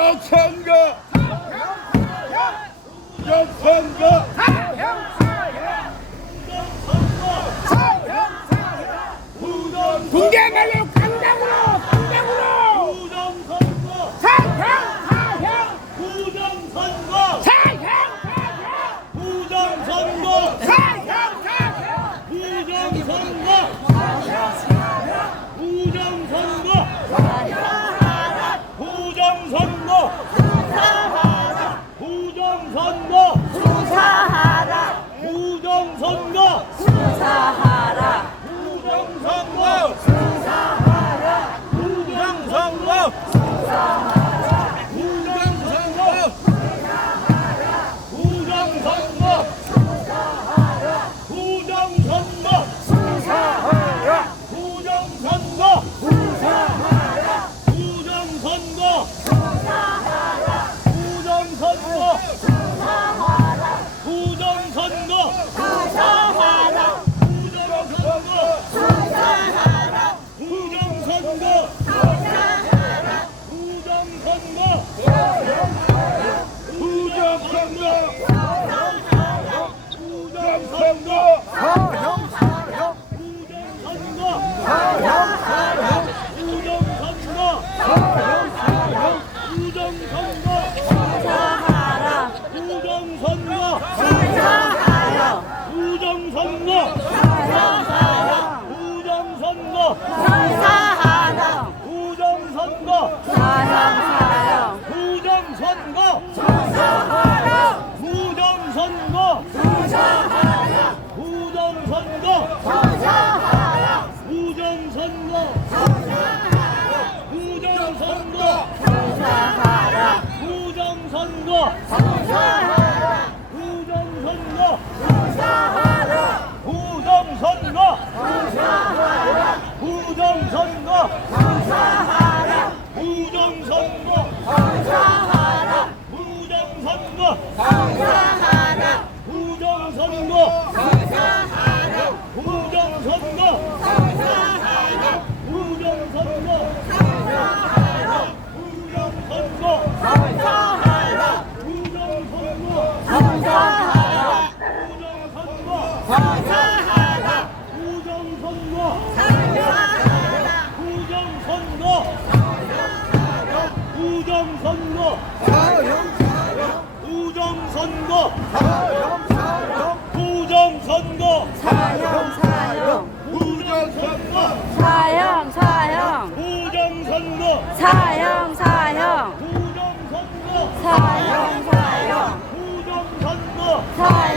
여천가. 여성가. 공개 말로 ข้า 선거 사형 사형 부정 선거 사형 사형. 부정 선거. 사형 사형. 부정 선거. 사형 사형. 부정 선거. 사형 사형. 부정 선거. 사형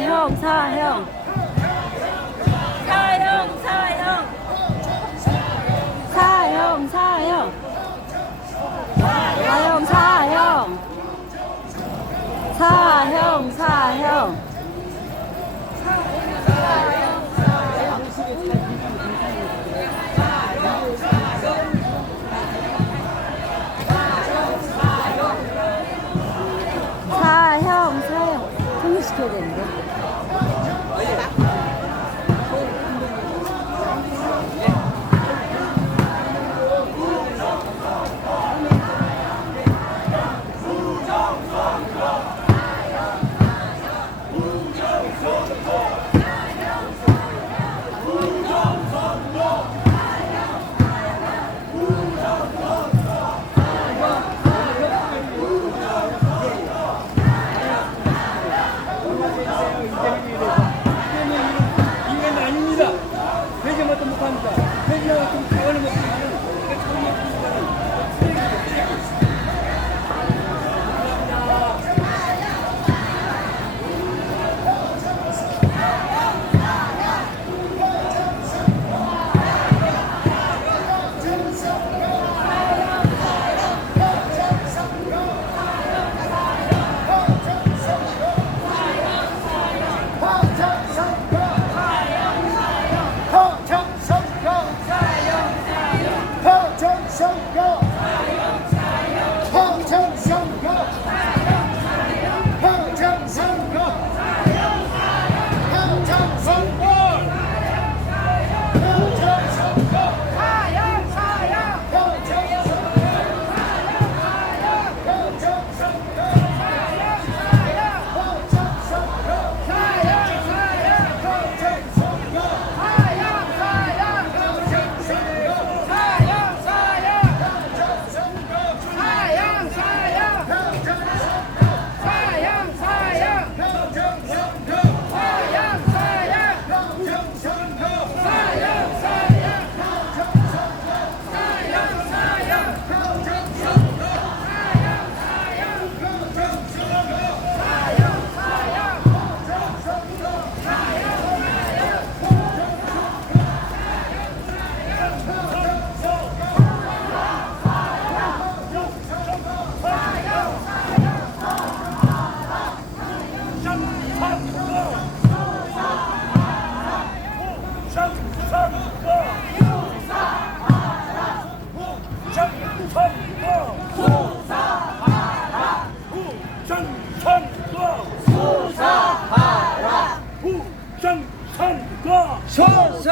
사형 사형. 사형 사형. 사형 사형. 사형 사형. 사형 사형.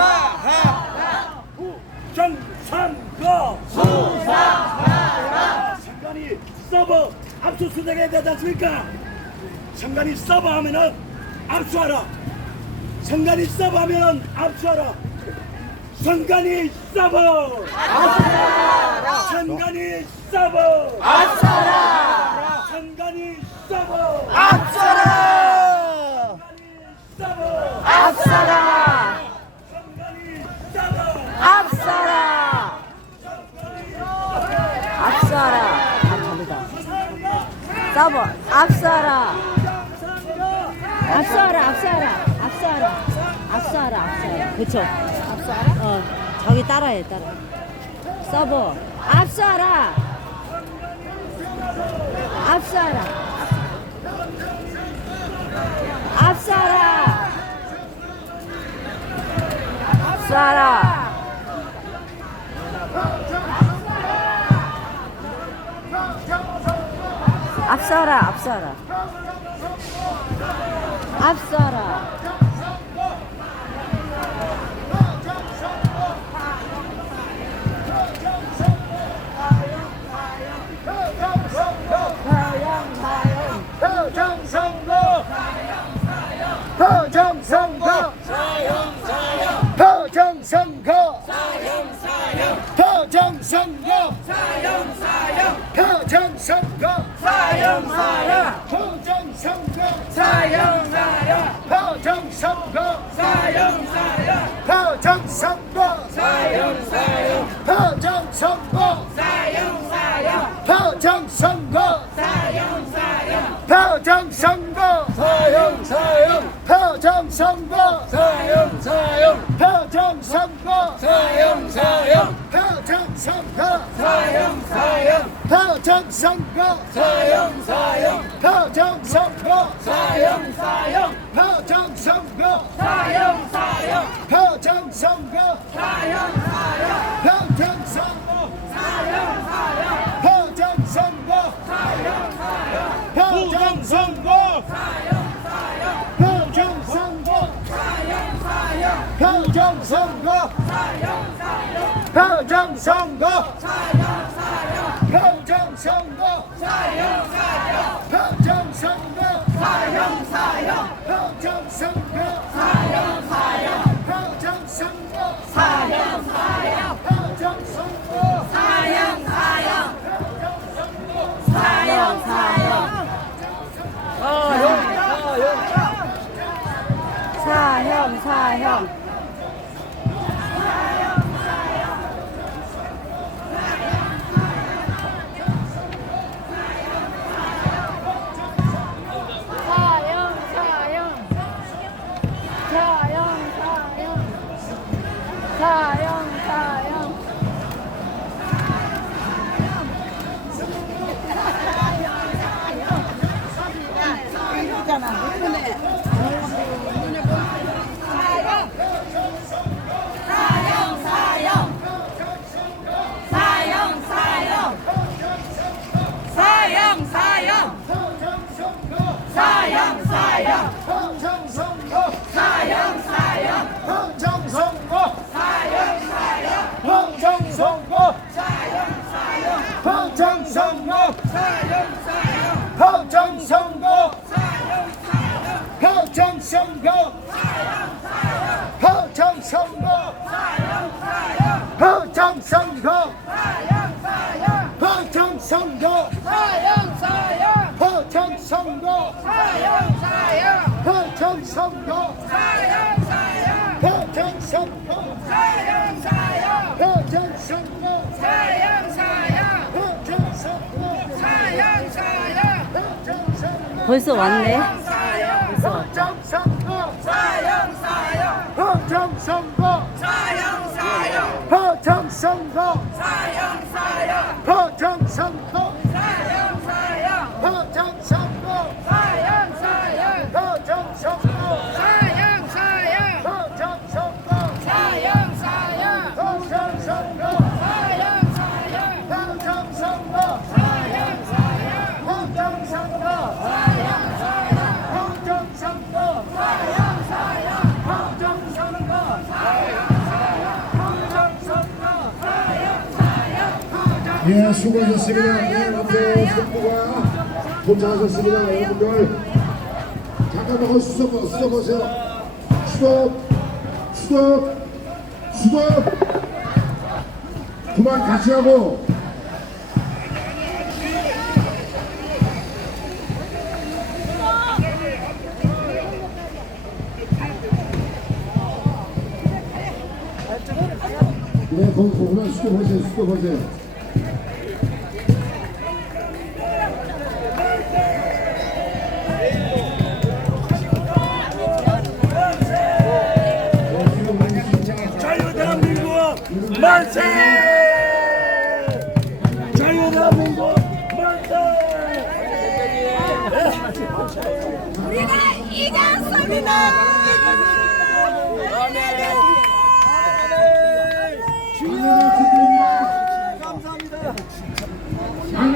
하하 정상거 수사하라 상관이 서버 압수수색에 대지 않습니까? 상관이 서버 하면은 압수하라. 상관이 서버 하면은 압수하라. 상관이 서버! 압수하라! 상관이 서버! 압수하라! 상관이 서버! 압수하라! 앞서라! 앞서라! 아, 저리다. 서버, 앞서라! 앞서라, 앞서라, 앞서라, 앞서라, 앞서라. 그쵸? 앞서라? 어, 저기 따라해, 따라. 서버, 앞서라! 앞서라! 앞서라! 앞서라! 앞서라 앞서라. 앞서라. 정성도 도정성도 사형사형 도정성도 사형사형 도정성도 사형사형 도정성도 사형사형 표정선거 사형사형 표정선거 사형사형 표정선거 사형사형 표정선거 사형사형 표정선거 사형사형 표정선거 사형사형 표정선거 사형사형 표정선거 사형사형 표창상가 사형 사형. 표창상가 사형 사형. 표창상가 사형 사형. 표창상가 사형 사형. 표창상가 사형 사형. help. 벌써 왔네. 벌써 왔다. সংঘ প্রথম সংঘ প্রথম সংঘ 예, 수고하셨습니다. 네, 앞에 선부가 도착하셨습니다 여러분들. 잠깐만 거기 수도 수도 보세요. 수도 수도 수도 그만 같이 하고. 네 거기 그만 수도 보세요 수도 보세요 만세! 자유대한민국 만세! 우리가 이겼습니다.